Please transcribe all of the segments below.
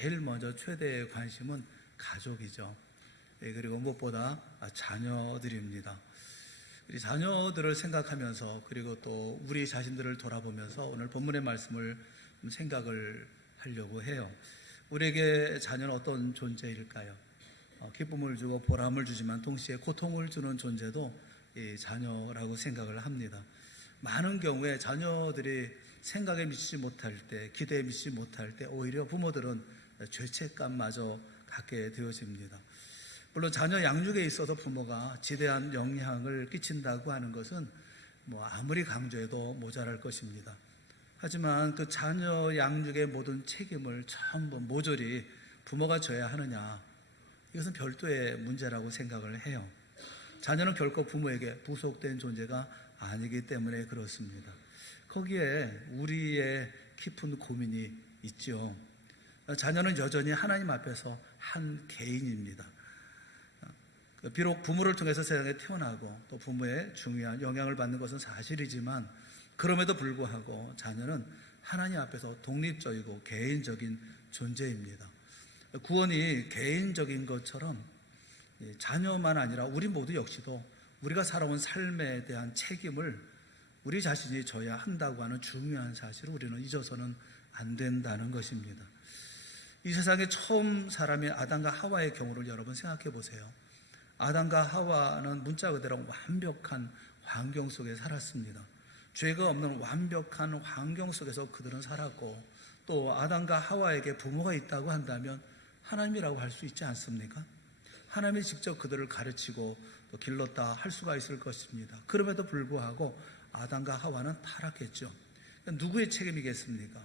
제일 먼저 최대의 관심은 가족이죠. 그리고 무엇보다 자녀들입니다. 우리 자녀들을 생각하면서 그리고 또 우리 자신들을 돌아보면서 오늘 본문의 말씀을 생각을 하려고 해요. 우리에게 자녀는 어떤 존재일까요? 기쁨을 주고 보람을 주지만 동시에 고통을 주는 존재도 이 자녀라고 생각을 합니다. 많은 경우에 자녀들이 생각에 미치지 못할 때, 기대에 미치지 못할 때 오히려 부모들은 죄책감마저 갖게 되어집니다. 물론 자녀 양육에 있어서 부모가 지대한 영향을 끼친다고 하는 것은 아무리 강조해도 모자랄 것입니다. 하지만 그 자녀 양육의 모든 책임을 전부 모조리 부모가 져야 하느냐, 이것은 별도의 문제라고 생각을 해요. 자녀는 결코 부모에게 부속된 존재가 아니기 때문에 그렇습니다. 거기에 우리의 깊은 고민이 있죠. 자녀는 여전히 하나님 앞에서 한 개인입니다. 비록 부모를 통해서 세상에 태어나고 또 부모의 중요한 영향을 받는 것은 사실이지만 그럼에도 불구하고 자녀는 하나님 앞에서 독립적이고 개인적인 존재입니다. 구원이 개인적인 것처럼 자녀만 아니라 우리 모두 역시도 우리가 살아온 삶에 대한 책임을 우리 자신이 져야 한다고 하는 중요한 사실을 우리는 잊어서는 안 된다는 것입니다. 이 세상에 처음 사람인 아담과 하와의 경우를 여러분 생각해 보세요. 아담과 하와는 문자 그대로 완벽한 환경 속에 살았습니다. 죄가 없는 완벽한 환경 속에서 그들은 살았고, 또 아담과 하와에게 부모가 있다고 한다면 하나님이라고 할 수 있지 않습니까? 하나님이 직접 그들을 가르치고 또 길렀다 할 수가 있을 것입니다. 그럼에도 불구하고 아담과 하와는 타락했죠. 누구의 책임이겠습니까?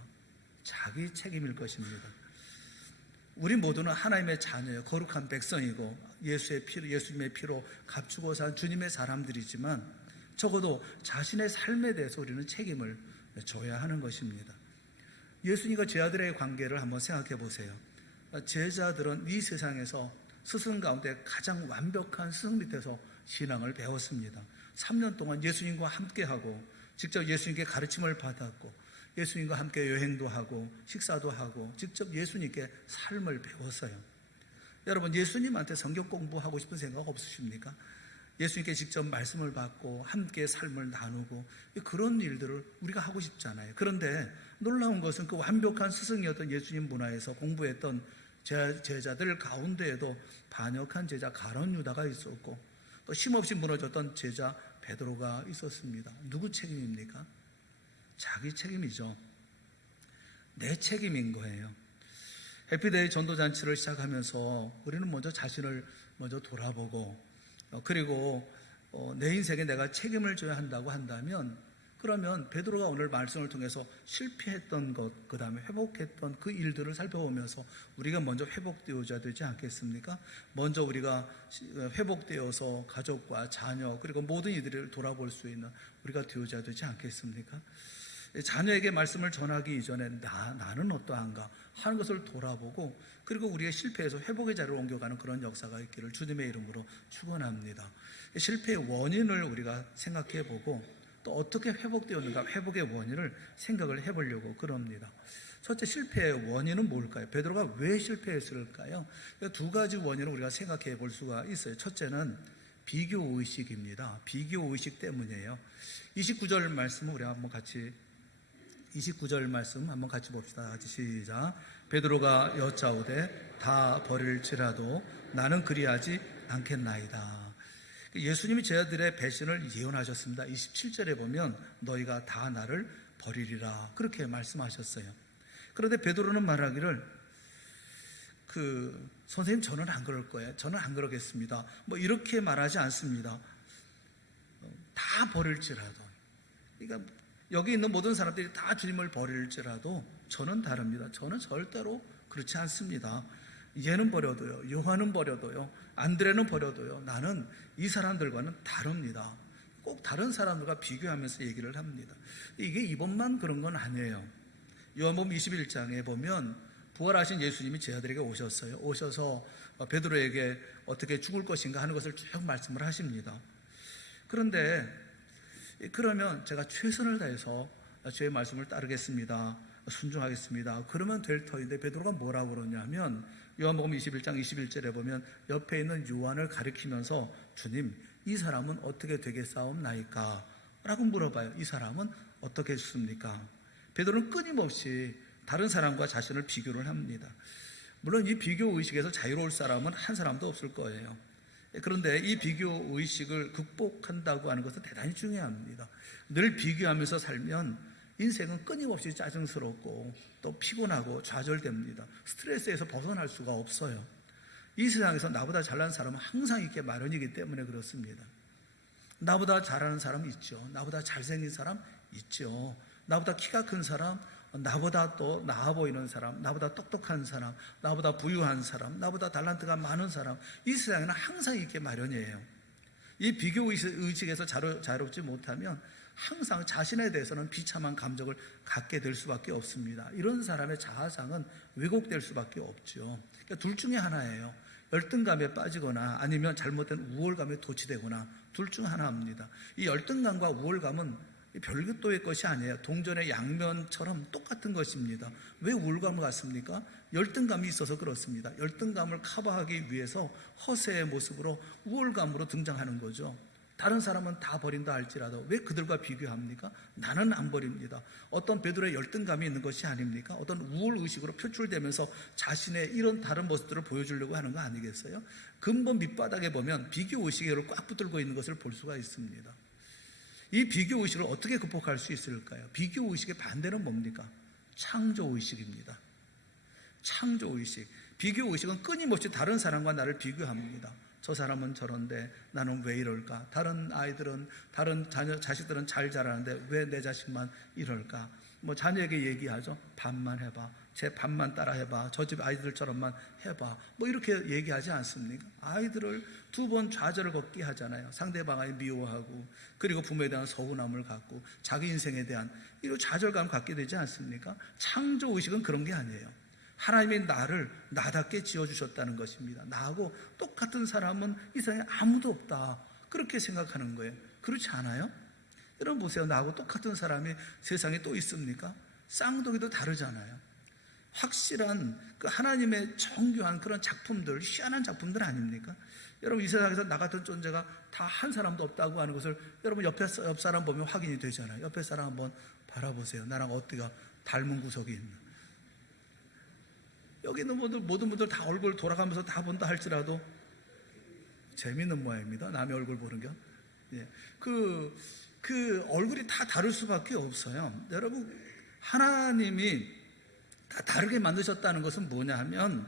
자기 책임일 것입니다. 우리 모두는 하나님의 자녀예요. 거룩한 백성이고 예수님의 피로 값주고 산 주님의 사람들이지만 적어도 자신의 삶에 대해서 우리는 책임을 져야 하는 것입니다. 예수님과 제자들의 관계를 한번 생각해 보세요. 제자들은 이 세상에서 스승 가운데 가장 완벽한 스승 밑에서 신앙을 배웠습니다. 3년 동안 예수님과 함께하고 직접 예수님께 가르침을 받았고 예수님과 함께 여행도 하고 식사도 하고 직접 예수님께 삶을 배웠어요. 여러분, 예수님한테 성경 공부하고 싶은 생각 없으십니까? 예수님께 직접 말씀을 받고 함께 삶을 나누고 그런 일들을 우리가 하고 싶잖아요. 그런데 놀라운 것은 그 완벽한 스승이었던 예수님 문화에서 공부했던 제자들 가운데에도 반역한 제자 가룟 유다가 있었고 또 힘없이 무너졌던 제자 베드로가 있었습니다. 누구 책임입니까? 자기 책임이죠. 내 책임인 거예요. 해피데이 전도잔치를 시작하면서 우리는 먼저 자신을 먼저 돌아보고 그리고 내 인생에 내가 책임을 져야 한다고 한다면 그러면 베드로가 오늘 말씀을 통해서 실패했던 것, 그 다음에 회복했던 그 일들을 살펴보면서 우리가 먼저 회복되어야 되지 않겠습니까? 먼저 우리가 회복되어서 가족과 자녀 그리고 모든 이들을 돌아볼 수 있는 우리가 되어야 되지 않겠습니까? 자녀에게 말씀을 전하기 이전에 나는 어떠한가 하는 것을 돌아보고 그리고 우리의 실패에서 회복의 자리로 옮겨가는 그런 역사가 있기를 주님의 이름으로 축원합니다. 실패의 원인을 우리가 생각해보고 또 어떻게 회복되었는가 회복의 원인을 생각을 해보려고 그럽니다. 첫째, 실패의 원인은 뭘까요? 베드로가 왜 실패했을까요? 두 가지 원인을 우리가 생각해 볼 수가 있어요. 첫째는 비교의식입니다. 비교의식 때문이에요. 29절 말씀을 우리가 한번 같이 29절 말씀 한번 같이 봅시다. 같이 시작. 베드로가 여짜오되 다 버릴지라도 나는 그리하지 않겠나이다. 예수님이 제자들의 배신을 예언하셨습니다. 27절에 보면 너희가 다 나를 버리리라 그렇게 말씀하셨어요. 그런데 베드로는 말하기를 선생님 저는 안 그럴 거예요. 저는 안 그러겠습니다. 이렇게 말하지 않습니다. 다 버릴지라도, 그러니까 여기 있는 모든 사람들이 다 주님을 버릴지라도 저는 다릅니다. 저는 절대로 그렇지 않습니다. 얘는 버려도요, 요한은 버려도요, 안드레는 버려도요, 나는 이 사람들과는 다릅니다. 꼭 다른 사람들과 비교하면서 얘기를 합니다. 이게 이번만 그런 건 아니에요. 요한복음 21장에 보면 부활하신 예수님이 제자들에게 오셨어요. 오셔서 베드로에게 어떻게 죽을 것인가 하는 것을 쭉 말씀을 하십니다. 그런데 그러면 제가 최선을 다해서 주의 말씀을 따르겠습니다 순종하겠습니다. 그러면 될 터인데 베드로가 뭐라고 그러냐면 요한복음 21장 21절에 보면 옆에 있는 요한을 가리키면서 주님 이 사람은 어떻게 되겠사옵나이까? 라고 물어봐요. 이 사람은 어떻게 했습니까? 베드로는 끊임없이 다른 사람과 자신을 비교를 합니다. 물론 이 비교 의식에서 자유로울 사람은 한 사람도 없을 거예요. 그런데 이 비교 의식을 극복한다고 하는 것은 대단히 중요합니다. 늘 비교하면서 살면 인생은 끊임없이 짜증스럽고 또 피곤하고 좌절됩니다. 스트레스에서 벗어날 수가 없어요. 이 세상에서 나보다 잘난 사람은 항상 있게 마련이기 때문에 그렇습니다. 나보다 잘하는 사람 있죠. 나보다 잘생긴 사람 있죠. 나보다 키가 큰 사람, 나보다 또 나아 보이는 사람, 나보다 똑똑한 사람, 나보다 부유한 사람, 나보다 달란트가 많은 사람, 이 세상에는 항상 있게 마련이에요. 이 비교 의식에서 자유롭지 못하면 항상 자신에 대해서는 비참한 감정을 갖게 될 수밖에 없습니다. 이런 사람의 자아상은 왜곡될 수밖에 없죠. 그러니까 둘 중에 하나예요. 열등감에 빠지거나 아니면 잘못된 우월감에 도취되거나 둘 중 하나입니다. 이 열등감과 우월감은 별도의 것이 아니에요. 동전의 양면처럼 똑같은 것입니다. 왜 우월감을 갖습니까? 열등감이 있어서 그렇습니다. 열등감을 커버하기 위해서 허세의 모습으로 우월감으로 등장하는 거죠. 다른 사람은 다 버린다 할지라도 왜 그들과 비교합니까? 나는 안 버립니다. 어떤 베드로의 열등감이 있는 것이 아닙니까? 어떤 우월의식으로 표출되면서 자신의 이런 다른 모습들을 보여주려고 하는 거 아니겠어요? 근본 밑바닥에 보면 비교의식을 꽉 붙들고 있는 것을 볼 수가 있습니다. 이 비교의식을 어떻게 극복할 수 있을까요? 비교의식의 반대는 뭡니까? 창조의식입니다. 창조의식. 비교의식은 끊임없이 다른 사람과 나를 비교합니다. 저 사람은 저런데 나는 왜 이럴까? 다른 아이들은, 다른 자식들은 잘 자라는데 왜 내 자식만 이럴까? 뭐 자녀에게 얘기하죠. 반만 해봐. 제 반만 따라 해봐. 저 집 아이들처럼만 해봐. 뭐 이렇게 얘기하지 않습니까? 아이들을 두 번 좌절을 겪게 하잖아요. 상대방을 미워하고 그리고 부모에 대한 서운함을 갖고 자기 인생에 대한 이런 좌절감을 갖게 되지 않습니까? 창조의식은 그런 게 아니에요. 하나님이 나를 나답게 지어주셨다는 것입니다. 나하고 똑같은 사람은 이 세상에 아무도 없다. 그렇게 생각하는 거예요. 그렇지 않아요? 여러분 보세요. 나하고 똑같은 사람이 세상에 또 있습니까? 쌍둥이도 다르잖아요. 확실한 그 하나님의 정교한 그런 작품들, 희한한 작품들 아닙니까? 여러분 이 세상에서 나 같은 존재가 다 한 사람도 없다고 하는 것을 여러분 옆 사람 보면 확인이 되잖아요. 옆에 사람 한번 바라보세요. 나랑 어디가 닮은 구석이 있나? 여기 있는 모든 분들 다 얼굴 돌아가면서 다 본다 할지라도 재미있는 모양입니다. 남의 얼굴 보는 게. 예. 그 얼굴이 다 다를 수밖에 없어요. 여러분 하나님이 다 다르게 만드셨다는 것은 뭐냐 하면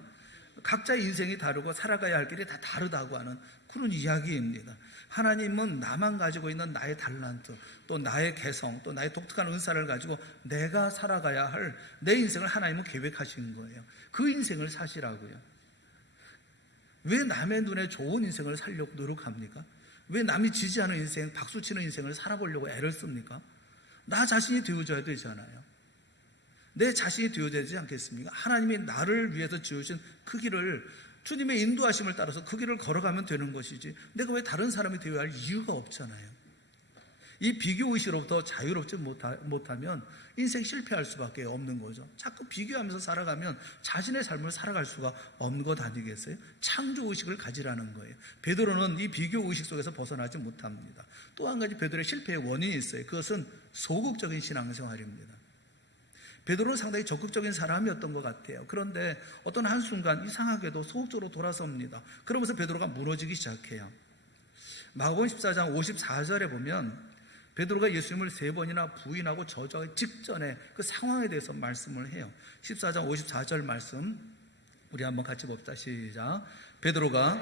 각자의 인생이 다르고 살아가야 할 길이 다 다르다고 하는 그런 이야기입니다. 하나님은 나만 가지고 있는 나의 달란트, 또 나의 개성, 또 나의 독특한 은사를 가지고 내가 살아가야 할 내 인생을 하나님은 계획하신 거예요. 그 인생을 사시라고요. 왜 남의 눈에 좋은 인생을 살려고 노력합니까? 왜 남이 지지하는 인생, 박수치는 인생을 살아보려고 애를 씁니까? 나 자신이 되어줘야 되잖아요. 내 자신이 되어야 되지 않겠습니까? 하나님이 나를 위해서 지으신 그 길을 주님의 인도하심을 따라서 그 길을 걸어가면 되는 것이지 내가 왜 다른 사람이 되어야 할 이유가 없잖아요. 이 비교의식으로부터 자유롭지 못하면 인생 실패할 수밖에 없는 거죠. 자꾸 비교하면서 살아가면 자신의 삶을 살아갈 수가 없는 것 아니겠어요? 창조의식을 가지라는 거예요. 베드로는 이 비교의식 속에서 벗어나지 못합니다. 또 한 가지 베드로의 실패의 원인이 있어요. 그것은 소극적인 신앙생활입니다. 베드로는 상당히 적극적인 사람이었던 것 같아요. 그런데 어떤 한순간 이상하게도 소극적으로 돌아섭니다. 그러면서 베드로가 무너지기 시작해요. 마가복음 14장 54절에 보면 베드로가 예수님을 3번이나 부인하고 저주하기 직전에 그 상황에 대해서 말씀을 해요. 14장 54절 말씀 우리 한번 같이 봅시다. 시작. 베드로가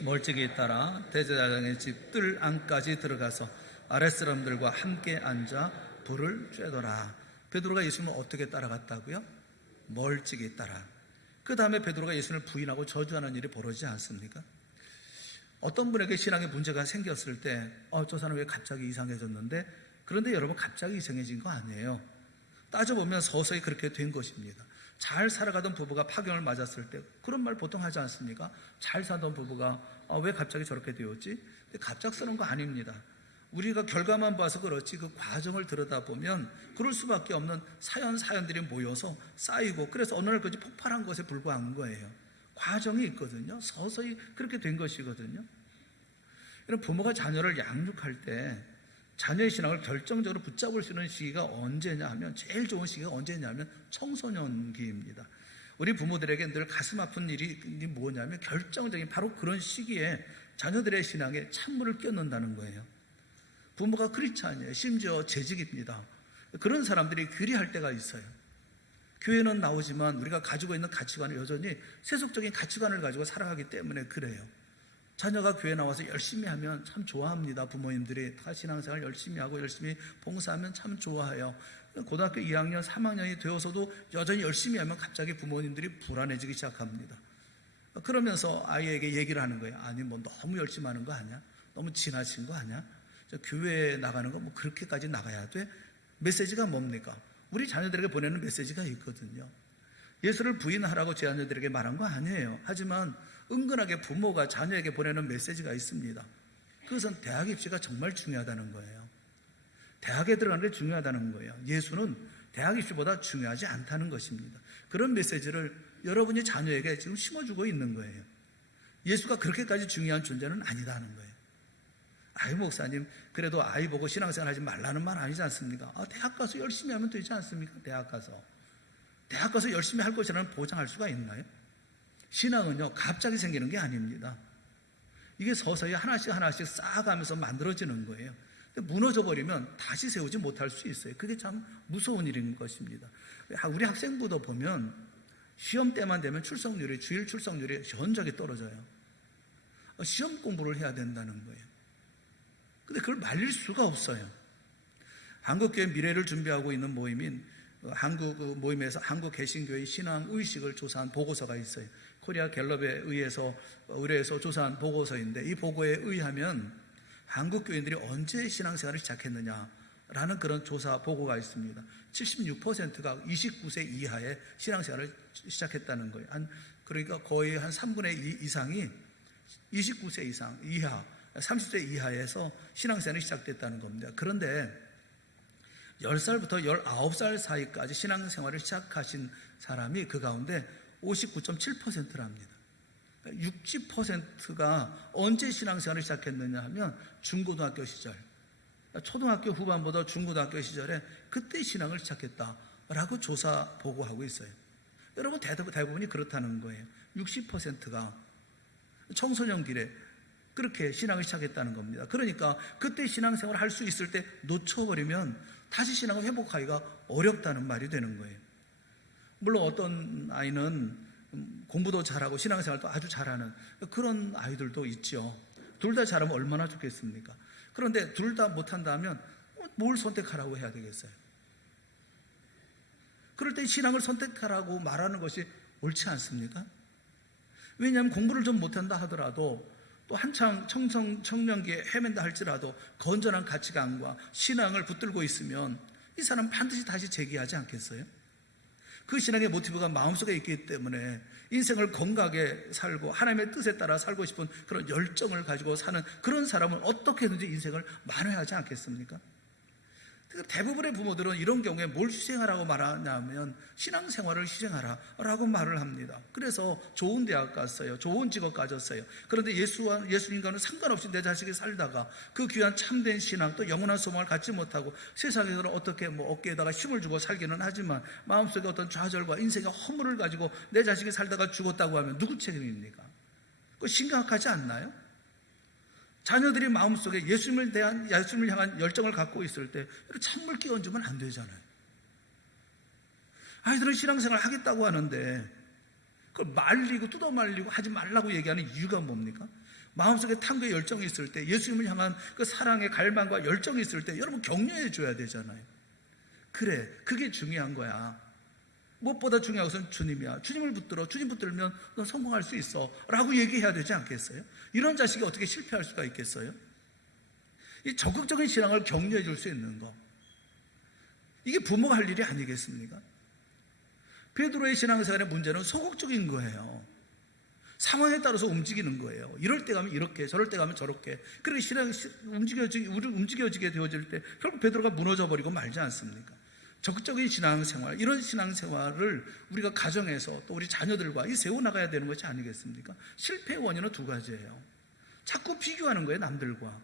멀찍이 따라 대제사장의 집 뜰 안까지 들어가서 아랫사람들과 함께 앉아 불을 쬐더라. 베드로가 예수님을 어떻게 따라갔다고요? 멀찍이 따라. 그 다음에 베드로가 예수님을 부인하고 저주하는 일이 벌어지지 않습니까? 어떤 분에게 신앙에 문제가 생겼을 때 저 사람 왜 갑자기 이상해졌는데? 그런데 여러분 갑자기 이상해진 거 아니에요. 따져보면 서서히 그렇게 된 것입니다. 잘 살아가던 부부가 파경을 맞았을 때 그런 말 보통 하지 않습니까? 잘 사던 부부가 왜 갑자기 저렇게 되었지? 근데 갑작스러운 거 아닙니다. 우리가 결과만 봐서 그렇지 그 과정을 들여다보면 그럴 수밖에 없는 사연들이 모여서 쌓이고, 그래서 어느 날까지 폭발한 것에 불과한 거예요. 과정이 있거든요. 서서히 그렇게 된 것이거든요. 이런 부모가 자녀를 양육할 때 자녀의 신앙을 결정적으로 붙잡을 수 있는 시기가 언제냐 하면, 제일 좋은 시기가 언제냐면 청소년기입니다. 우리 부모들에게 늘 가슴 아픈 일이 뭐냐면 결정적인 바로 그런 시기에 자녀들의 신앙에 찬물을 끼얹는다는 거예요. 부모가 크리스찬이에요. 심지어 재직입니다. 그런 사람들이 귀리할 때가 있어요. 교회는 나오지만 우리가 가지고 있는 가치관은 여전히 세속적인 가치관을 가지고 살아가기 때문에 그래요. 자녀가 교회 나와서 열심히 하면 참 좋아합니다. 부모님들이 다 신앙생활 열심히 하고 열심히 봉사하면 참 좋아해요. 고등학교 2학년, 3학년이 되어서도 여전히 열심히 하면 갑자기 부모님들이 불안해지기 시작합니다. 그러면서 아이에게 얘기를 하는 거예요. 아니 뭐 너무 열심히 하는 거 아니야? 너무 지나친 거 아니야? 교회에 나가는 거 뭐 그렇게까지 나가야 돼? 메시지가 뭡니까? 우리 자녀들에게 보내는 메시지가 있거든요. 예수를 부인하라고 제 자녀들에게 말한 거 아니에요. 하지만 은근하게 부모가 자녀에게 보내는 메시지가 있습니다. 그것은 대학 입시가 정말 중요하다는 거예요. 대학에 들어가는 게 중요하다는 거예요. 예수는 대학 입시보다 중요하지 않다는 것입니다. 그런 메시지를 여러분이 자녀에게 지금 심어주고 있는 거예요. 예수가 그렇게까지 중요한 존재는 아니다는 거예요. 아이 목사님, 그래도 아이 보고 신앙생활 하지 말라는 말 아니지 않습니까? 대학 가서 열심히 하면 되지 않습니까? 대학 가서 열심히 할 것이라는 보장할 수가 있나요? 신앙은요, 갑자기 생기는 게 아닙니다. 이게 서서히 하나씩 쌓아가면서 만들어지는 거예요. 무너져 버리면 다시 세우지 못할 수 있어요. 그게 참 무서운 일인 것입니다. 우리 학생부도 보면 시험 때만 되면 주일 출석률이 현저하게 떨어져요. 시험 공부를 해야 된다는 거예요. 근데 그걸 말릴 수가 없어요. 한국교회 미래를 준비하고 있는 모임인 한국 모임에서 한국 개신교회 신앙 의식을 조사한 보고서가 있어요. 코리아 갤럽에 의뢰해서 조사한 보고서인데, 이 보고에 의하면 한국 교인들이 언제 신앙생활을 시작했느냐라는 그런 조사 보고가 있습니다. 76%가 29세 이하에 신앙생활을 시작했다는 거예요. 그러니까 거의 한 3분의 2 이상이 29세 이하 30세 이하에서 신앙생활이 시작됐다는 겁니다. 그런데 10살부터 19살 사이까지 신앙생활을 시작하신 사람이 그 가운데 59.7%랍니다. 60%가 언제 신앙생활을 시작했느냐 하면 중고등학교 시절, 초등학교 후반보다 중고등학교 시절에 그때 신앙을 시작했다라고 조사 보고하고 있어요. 여러분, 대부분이 그렇다는 거예요. 60%가 청소년기에 그렇게 신앙을 시작했다는 겁니다. 그러니까 그때 신앙생활을 할 수 있을 때 놓쳐버리면 다시 신앙을 회복하기가 어렵다는 말이 되는 거예요. 물론 어떤 아이는 공부도 잘하고 신앙생활도 아주 잘하는 그런 아이들도 있죠. 둘 다 잘하면 얼마나 좋겠습니까? 그런데 둘 다 못한다면 뭘 선택하라고 해야 되겠어요? 그럴 때 신앙을 선택하라고 말하는 것이 옳지 않습니까? 왜냐하면 공부를 좀 못한다 하더라도 또 한창 청년기에 헤맨다 할지라도 건전한 가치관과 신앙을 붙들고 있으면 이 사람 반드시 다시 재기하지 않겠어요? 그 신앙의 모티브가 마음속에 있기 때문에 인생을 건강하게 살고 하나님의 뜻에 따라 살고 싶은 그런 열정을 가지고 사는 그런 사람은 어떻게든지 인생을 만회하지 않겠습니까? 대부분의 부모들은 이런 경우에 뭘 희생하라고 말하냐면 신앙생활을 희생하라라고 말을 합니다. 그래서 좋은 대학 갔어요. 좋은 직업 가졌어요. 그런데 예수님과는 상관없이 내 자식이 살다가 그 귀한 참된 신앙 또 영원한 소망을 갖지 못하고 세상에서는 어떻게 어깨에다가 힘을 주고 살기는 하지만 마음속에 어떤 좌절과 인생의 허물을 가지고 내 자식이 살다가 죽었다고 하면 누구 책임입니까? 그거 심각하지 않나요? 자녀들이 마음속에 예수님을 향한 열정을 갖고 있을 때 찬물 끼얹으면 안 되잖아요. 아이들은 신앙생활 하겠다고 하는데 그걸 말리고 뜯어 말리고 하지 말라고 얘기하는 이유가 뭡니까? 마음속에 탐구의 열정이 있을 때, 예수님을 향한 그 사랑의 갈망과 열정이 있을 때 여러분 격려해 줘야 되잖아요. 그래, 그게 중요한 거야. 무엇보다 중요한 것은 주님이야. 주님을 붙들어. 주님 붙들면 넌 성공할 수 있어 라고 얘기해야 되지 않겠어요? 이런 자식이 어떻게 실패할 수가 있겠어요? 이 적극적인 신앙을 격려해 줄 수 있는 거, 이게 부모가 할 일이 아니겠습니까? 베드로의 신앙생활의 문제는 소극적인 거예요. 상황에 따라서 움직이는 거예요. 이럴 때 가면 이렇게, 저럴 때 가면 저렇게. 그렇게 신앙이 움직여지게 되어질 때 결국 베드로가 무너져 버리고 말지 않습니까? 적극적인 신앙생활, 이런 신앙생활을 우리가 가정에서 또 우리 자녀들과 세워나가야 되는 것이 아니겠습니까? 실패의 원인은 두 가지예요. 자꾸 비교하는 거예요, 남들과.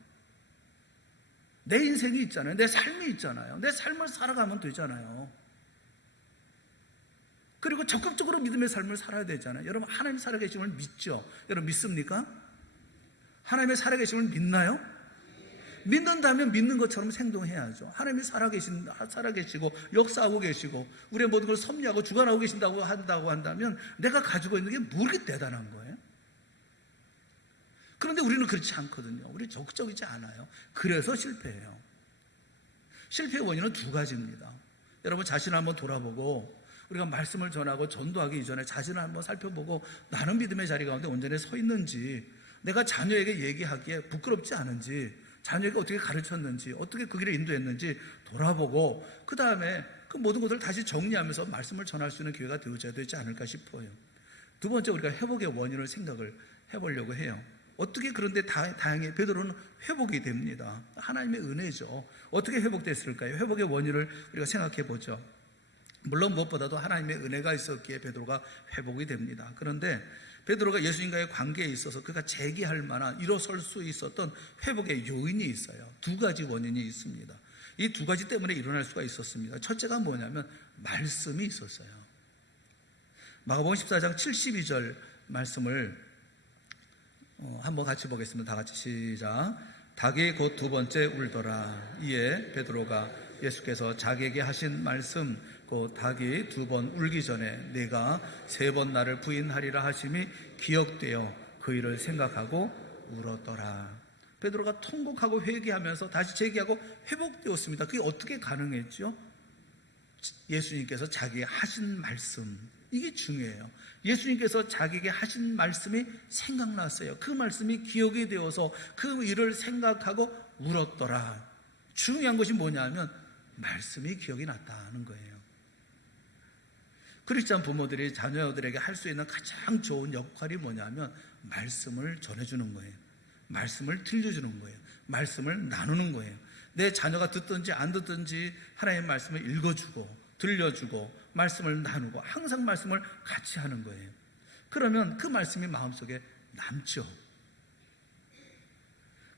내 인생이 있잖아요. 내 삶이 있잖아요. 내 삶을 살아가면 되잖아요. 그리고 적극적으로 믿음의 삶을 살아야 되잖아요. 여러분, 하나님 살아계심을 믿죠? 여러분, 믿습니까? 하나님의 살아계심을 믿나요? 믿는다면 믿는 것처럼 행동해야죠. 하나님이 살아계시고 역사하고 계시고 우리의 모든 걸 섭리하고 주관하고 계신다고 한다면 내가 가지고 있는 게 뭐 그렇게 대단한 거예요? 그런데 우리는 그렇지 않거든요. 우리 적극적이지 않아요. 그래서 실패해요. 실패의 원인은 두 가지입니다. 여러분, 자신을 한번 돌아보고 우리가 말씀을 전하고 전도하기 이전에 자신을 한번 살펴보고 나는 믿음의 자리 가운데 온전히 서 있는지, 내가 자녀에게 얘기하기에 부끄럽지 않은지, 자녀에게 어떻게 가르쳤는지, 어떻게 그 길을 인도했는지 돌아보고 그 다음에 그 모든 것을 다시 정리하면서 말씀을 전할 수 있는 기회가 되어져야 되지 않을까 싶어요. 두 번째, 우리가 회복의 원인을 생각을 해보려고 해요. 어떻게, 그런데 다행히 베드로는 회복이 됩니다. 하나님의 은혜죠. 어떻게 회복됐을까요? 회복의 원인을 우리가 생각해 보죠. 물론 무엇보다도 하나님의 은혜가 있었기에 베드로가 회복이 됩니다. 그런데 베드로가 예수님과의 관계에 있어서 그가 제기할 만한, 일어설 수 있었던 회복의 요인이 있어요. 두 가지 원인이 있습니다. 이 두 가지 때문에 일어날 수가 있었습니다. 첫째가 뭐냐면 말씀이 있었어요. 마가복음 14장 72절 말씀을 한번 같이 보겠습니다. 다 같이 시작. 닭이 곧 두 번째 울더라. 이에 베드로가 예수께서 자기에게 하신 말씀, 곧 닭이 두 번 울기 전에 내가 세 번 나를 부인하리라 하심이 기억되어 그 일을 생각하고 울었더라. 베드로가 통곡하고 회개하면서 다시 재기하고 회복되었습니다. 그게 어떻게 가능했죠? 예수님께서 자기에게 하신 말씀, 이게 중요해요. 예수님께서 자기에게 하신 말씀이 생각났어요. 그 말씀이 기억이 되어서 그 일을 생각하고 울었더라. 중요한 것이 뭐냐면 말씀이 기억이 났다는 거예요. 크리스찬 부모들이 자녀들에게 할 수 있는 가장 좋은 역할이 뭐냐면 말씀을 전해주는 거예요. 말씀을 들려주는 거예요. 말씀을 나누는 거예요. 내 자녀가 듣든지 안 듣든지 하나님의 말씀을 읽어주고 들려주고 말씀을 나누고 항상 말씀을 같이 하는 거예요. 그러면 그 말씀이 마음속에 남죠.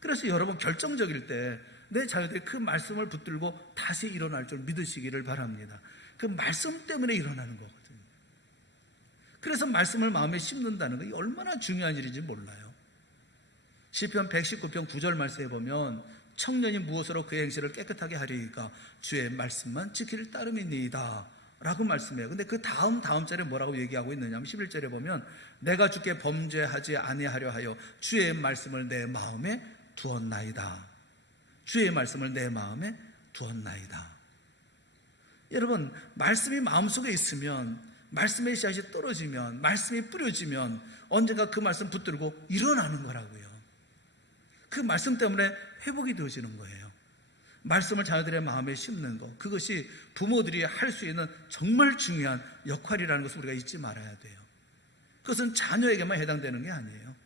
그래서 여러분, 결정적일 때 내 자녀들이 그 말씀을 붙들고 다시 일어날 줄 믿으시기를 바랍니다. 그 말씀 때문에 일어나는 거거든요. 그래서 말씀을 마음에 심는다는 거, 얼마나 중요한 일인지 몰라요. 시편 119편 9절 말씀에 보면 청년이 무엇으로 그의 행실을 깨끗하게 하리이까 주의 말씀만 지킬 따름이니이다 라고 말씀해요. 근데 그 다음 절에 뭐라고 얘기하고 있느냐면 11절에 보면 내가 주께 범죄하지 아니하려 하여 주의 말씀을 내 마음에 두었나이다. 주의 말씀을 내 마음에 두었나이다. 여러분, 말씀이 마음속에 있으면, 말씀의 씨앗이 떨어지면, 말씀이 뿌려지면 언젠가 그 말씀 붙들고 일어나는 거라고요. 그 말씀 때문에 회복이 되어지는 거예요. 말씀을 자녀들의 마음에 심는 것, 그것이 부모들이 할 수 있는 정말 중요한 역할이라는 것을 우리가 잊지 말아야 돼요. 그것은 자녀에게만 해당되는 게 아니에요.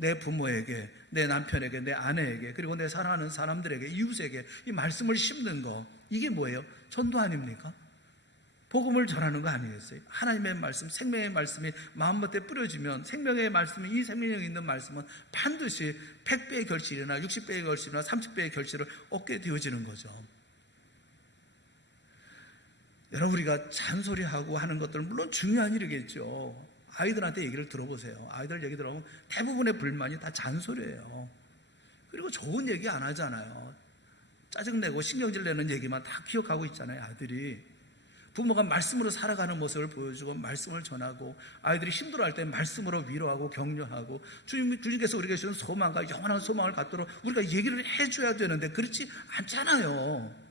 내 부모에게, 내 남편에게, 내 아내에게, 그리고 내 사랑하는 사람들에게, 이웃에게 이 말씀을 심는 거, 이게 뭐예요? 전도 아닙니까? 복음을 전하는 거 아니겠어요? 하나님의 말씀, 생명의 말씀이 마음밭에 뿌려지면 생명의 말씀이, 이 생명력이 있는 말씀은 반드시 100배의 결실이나 60배의 결실이나 30배의 결실을 얻게 되어지는 거죠. 여러분, 우리가 잔소리하고 하는 것들은 물론 중요한 일이겠죠. 아이들한테 얘기를 들어보세요. 아이들 얘기 들어보면 대부분의 불만이 다 잔소리예요. 그리고 좋은 얘기 안 하잖아요. 짜증내고 신경질 내는 얘기만 다 기억하고 있잖아요, 아들이. 부모가 말씀으로 살아가는 모습을 보여주고 말씀을 전하고 아이들이 힘들어할 때 말씀으로 위로하고 격려하고 주님께서 우리에게 주신 소망과 영원한 소망을 갖도록 우리가 얘기를 해줘야 되는데 그렇지 않잖아요.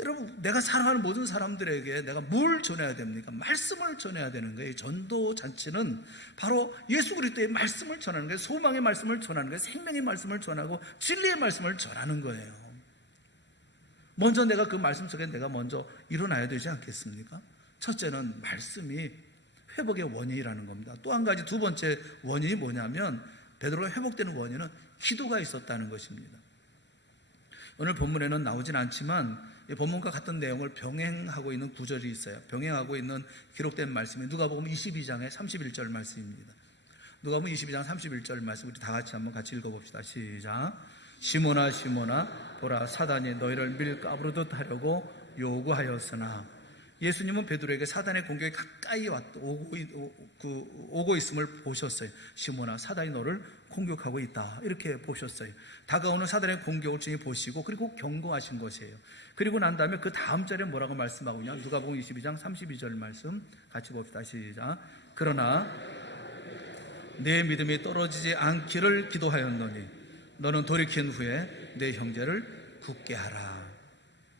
여러분, 내가 사랑하는 모든 사람들에게 내가 뭘 전해야 됩니까? 말씀을 전해야 되는 거예요. 전도 잔치는 바로 예수 그리스도의 말씀을 전하는 거예요. 소망의 말씀을 전하는 거예요. 생명의 말씀을 전하고 진리의 말씀을 전하는 거예요. 먼저 내가 그 말씀 속에 내가 먼저 일어나야 되지 않겠습니까? 첫째는 말씀이 회복의 원인이라는 겁니다. 또 한 가지 두 번째 원인이 뭐냐면 베드로가 회복되는 원인은 기도가 있었다는 것입니다. 오늘 본문에는 나오진 않지만 이 본문과 같은 내용을 병행하고 있는 구절이 있어요. 병행하고 있는 기록된 말씀이 누가복음 22장의 31절 말씀입니다. 누가복음 22장 31절 말씀 우리 다 같이 한번 같이 읽어봅시다. 시작. 시몬아 시몬아 보라 사단이 너희를 밀가부르듯 하려고 요구하였으나 예수님은 베드로에게 사단의 공격이 가까이 오고 있음을 보셨어요. 시몬아 사단이 너를 공격하고 있다 이렇게 보셨어요. 다가오는 사단의 공격을 주님이 보시고 그리고 경고하신 것이에요. 그리고 난 다음에 그 다음 절에 뭐라고 말씀하고 있냐, 누가복음 22장 32절 말씀 같이 봅시다. 시작. 그러나 내 믿음이 떨어지지 않기를 기도하였노니 너는 돌이킨 후에 내 형제를 굳게 하라.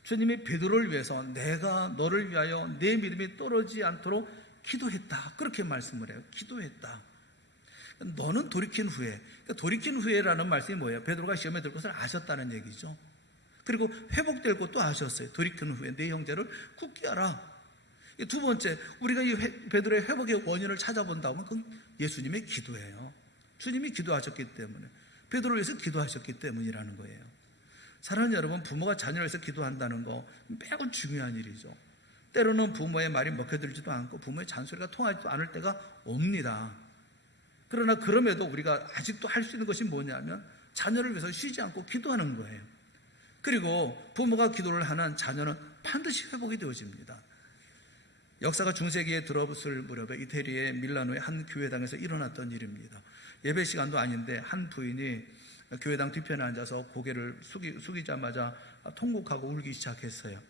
주님이 베드로를 위해서 내가 너를 위하여 내 믿음이 떨어지지 않도록 기도했다 그렇게 말씀을 해요. 기도했다. 너는 돌이킨 후에, 돌이킨 후에라는 말씀이 뭐예요? 베드로가 시험에 들 것을 아셨다는 얘기죠. 그리고 회복될 것도 아셨어요. 돌이킨 후에 내 형제를 굳게 하라. 두 번째, 우리가 이 베드로의 회복의 원인을 찾아본다면 그건 예수님의 기도예요. 주님이 기도하셨기 때문에, 베드로를 위해서 기도하셨기 때문이라는 거예요. 사랑하는 여러분, 부모가 자녀를 위해서 기도한다는 거 매우 중요한 일이죠. 때로는 부모의 말이 먹혀들지도 않고 부모의 잔소리가 통하지도 않을 때가 옵니다. 그러나 그럼에도 우리가 아직도 할 수 있는 것이 뭐냐면 자녀를 위해서 쉬지 않고 기도하는 거예요. 그리고 부모가 기도를 하는 자녀는 반드시 회복이 되어집니다. 역사가 중세기에 들어섰을 무렵에 이태리의 밀라노의 한 교회당에서 일어났던 일입니다. 예배 시간도 아닌데 한 부인이 교회당 뒤편에 앉아서 고개를 숙이자마자 통곡하고 울기 시작했어요.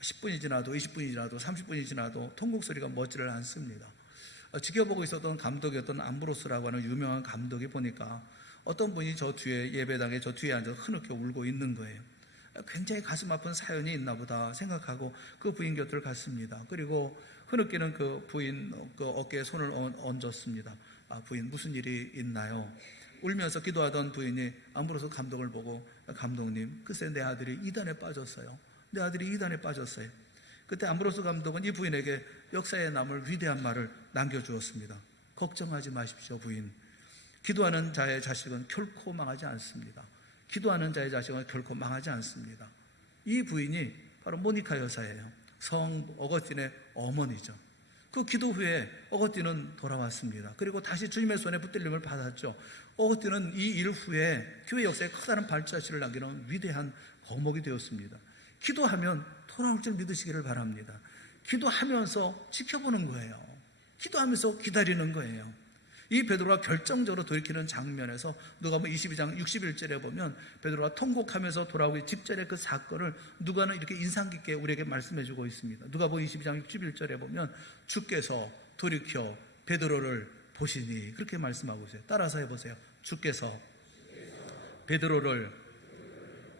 10분이 지나도 20분이 지나도 30분이 지나도 통곡 소리가 멎지를 않습니다. 지켜보고 있었던 감독이었던 암브로스라고 하는 유명한 감독이 보니까 어떤 분이 저 뒤에 예배당에 저 뒤에 앉아서 흐느껴 울고 있는 거예요. 굉장히 가슴 아픈 사연이 있나 보다 생각하고 그 부인 곁을 갔습니다. 그리고 흐느끼는 그 부인 그 어깨에 손을 얹었습니다. 부인 무슨 일이 있나요? 울면서 기도하던 부인이 암브로스 감독을 보고 감독님, 글쎄 내 아들이 이단에 빠졌어요. 내 아들이 이단에 빠졌어요. 그때 암브로스 감독은 이 부인에게 역사에 남을 위대한 말을 남겨주었습니다. 걱정하지 마십시오 부인. 기도하는 자의 자식은 결코 망하지 않습니다. 기도하는 자의 자식은 결코 망하지 않습니다. 이 부인이 바로 모니카 여사예요. 성 어거스틴의 어머니죠. 그 기도 후에 어거스틴은 돌아왔습니다. 그리고 다시 주님의 손에 붙들림을 받았죠. 어거스틴은 이 일 후에 교회 역사에 커다란 발자취를 남기는 위대한 거목이 되었습니다. 기도하면 돌아올 줄 믿으시기를 바랍니다. 기도하면서 지켜보는 거예요. 기도하면서 기다리는 거예요. 이 베드로가 결정적으로 돌이키는 장면에서 누가복음 22장 61절에 보면 베드로가 통곡하면서 돌아오기 직전의 그 사건을 누가는 이렇게 인상 깊게 우리에게 말씀해주고 있습니다. 누가복음 22장 61절에 보면 주께서 돌이켜 베드로를 보시니 그렇게 말씀하고 있어요. 따라서 해보세요. 주께서 베드로를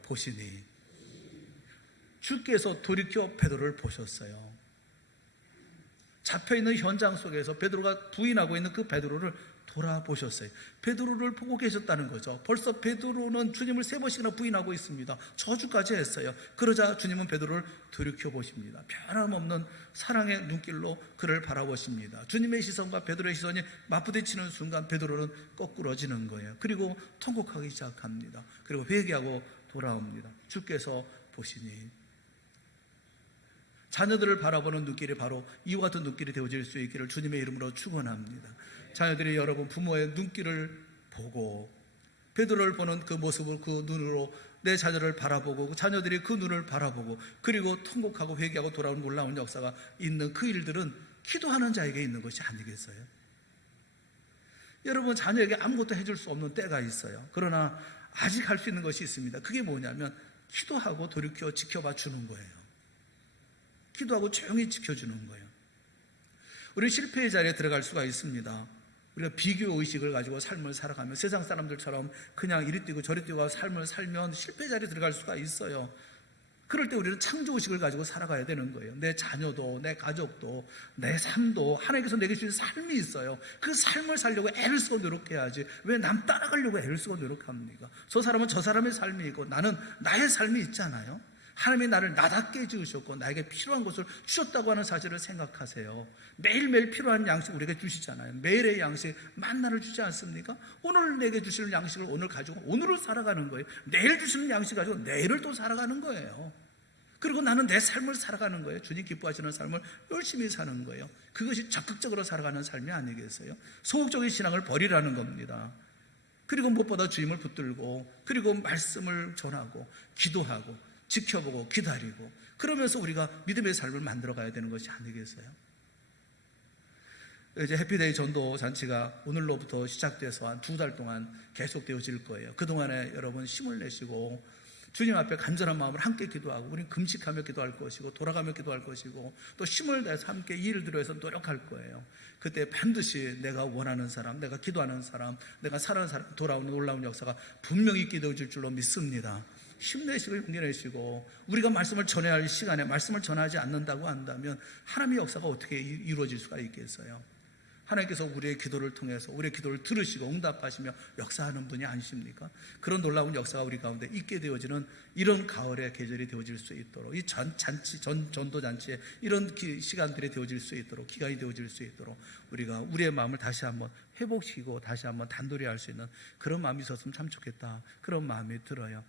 보시니. 주께서 돌이켜 베드로를 보셨어요. 잡혀있는 현장 속에서 베드로가 부인하고 있는 그 베드로를 돌아보셨어요. 베드로를 보고 계셨다는 거죠. 벌써 베드로는 주님을 3번씩이나 부인하고 있습니다. 저주까지 했어요. 그러자 주님은 베드로를 돌이켜 보십니다. 변함없는 사랑의 눈길로 그를 바라보십니다. 주님의 시선과 베드로의 시선이 맞부딪히는 순간 베드로는 거꾸러지는 거예요. 그리고 통곡하기 시작합니다. 그리고 회개하고 돌아옵니다. 주께서 보시니. 자녀들을 바라보는 눈길이 바로 이와 같은 눈길이 되어질 수 있기를 주님의 이름으로 축원합니다. 자녀들이 여러분 부모의 눈길을 보고 베드로를 보는 그 모습을 그 눈으로 내 자녀를 바라보고 그 자녀들이 그 눈을 바라보고 그리고 통곡하고 회개하고 돌아오는 놀라운 역사가 있는 그 일들은 기도하는 자에게 있는 것이 아니겠어요? 여러분 자녀에게 아무것도 해줄 수 없는 때가 있어요. 그러나 아직 할 수 있는 것이 있습니다. 그게 뭐냐면 기도하고 돌이켜 지켜봐 주는 거예요. 기도하고 조용히 지켜주는 거예요. 우리 실패의 자리에 들어갈 수가 있습니다. 우리가 비교의식을 가지고 삶을 살아가면 세상 사람들처럼 그냥 이리 뛰고 저리 뛰고 삶을 살면 실패의 자리에 들어갈 수가 있어요. 그럴 때 우리는 창조의식을 가지고 살아가야 되는 거예요. 내 자녀도 내 가족도 내 삶도 하나님께서 내게 주신 삶이 있어요. 그 삶을 살려고 애를 쓰고 노력해야지 왜 남 따라가려고 애를 쓰고 노력합니까? 저 사람은 저 사람의 삶이 있고 나는 나의 삶이 있잖아요. 하나님이 나를 나답게 지으셨고 나에게 필요한 것을 주셨다고 하는 사실을 생각하세요. 매일매일 필요한 양식 우리에게 주시잖아요. 매일의 양식 만나를 주지 않습니까? 오늘 내게 주시는 양식을 오늘 가지고 오늘을 살아가는 거예요. 내일 주시는 양식 가지고 내일을 또 살아가는 거예요. 그리고 나는 내 삶을 살아가는 거예요. 주님 기뻐하시는 삶을 열심히 사는 거예요. 그것이 적극적으로 살아가는 삶이 아니겠어요? 소극적인 신앙을 버리라는 겁니다. 그리고 무엇보다 주님을 붙들고 그리고 말씀을 전하고 기도하고 지켜보고 기다리고 그러면서 우리가 믿음의 삶을 만들어가야 되는 것이 아니겠어요? 이제 해피데이 전도 잔치가 오늘로부터 시작돼서 한 2달 동안 계속되어질 거예요. 그동안에 여러분 힘을 내시고 주님 앞에 간절한 마음으로 함께 기도하고 우리는 금식하며 기도할 것이고 돌아가며 기도할 것이고 또 힘을 내서 함께 일을 들여서 노력할 거예요. 그때 반드시 내가 원하는 사람, 내가 기도하는 사람, 내가 사랑하는 사람 돌아오는 놀라운 역사가 분명히 있게 되어질 줄로 믿습니다. 힘내시고 용기 내시고 우리가 말씀을 전해야 할 시간에 말씀을 전하지 않는다고 한다면 하나님의 역사가 어떻게 이루어질 수가 있겠어요? 하나님께서 우리의 기도를 통해서 우리의 기도를 들으시고 응답하시며 역사하는 분이 아니십니까? 그런 놀라운 역사가 우리 가운데 있게 되어지는 이런 가을의 계절이 되어질 수 있도록 이 전도잔치에 이런 시간들이 되어질 수 있도록 기간이 되어질 수 있도록 우리가 우리의 마음을 다시 한번 회복시키고 다시 한번 단도리 할 수 있는 그런 마음이 있었으면 참 좋겠다. 그런 마음이 들어요.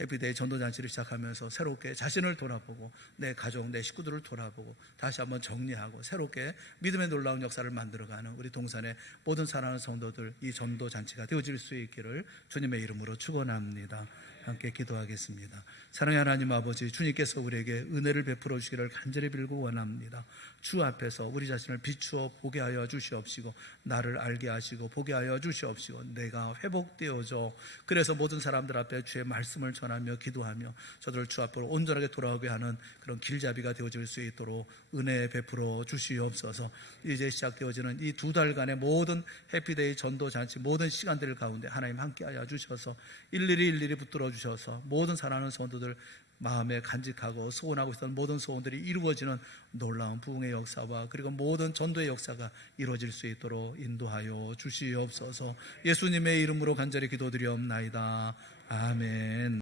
해피데이 전도잔치를 시작하면서 새롭게 자신을 돌아보고 내 가족, 내 식구들을 돌아보고 다시 한번 정리하고 새롭게 믿음의 놀라운 역사를 만들어가는 우리 동산의 모든 사랑하는 성도들 이 전도잔치가 되어질 수 있기를 주님의 이름으로 축원합니다. 함께 기도하겠습니다. 사랑의 하나님 아버지, 주님께서 우리에게 은혜를 베풀어 주시기를 간절히 빌고 원합니다. 주 앞에서 우리 자신을 비추어 보게 하여 주시옵시고 나를 알게 하시고 보게 하여 주시옵시고 내가 회복되어져 그래서 모든 사람들 앞에 주의 말씀을 전하며 기도하며 저들을 주 앞으로 온전하게 돌아오게 하는 그런 길잡이가 되어질 수 있도록 은혜 베풀어 주시옵소서. 이제 시작되어지는 이 2달간의 모든 해피데이 전도잔치 모든 시간들 가운데 하나님 함께하여 주셔서 일일이 붙들어 주셔서 모든 사랑하는 성도들 마음에 간직하고 소원하고 있던 모든 소원들이 이루어지는 놀라운 부흥의 역사와 그리고 모든 전도의 역사가 이루어질 수 있도록 인도하여 주시옵소서. 예수님의 이름으로 간절히 기도드리옵나이다. 아멘.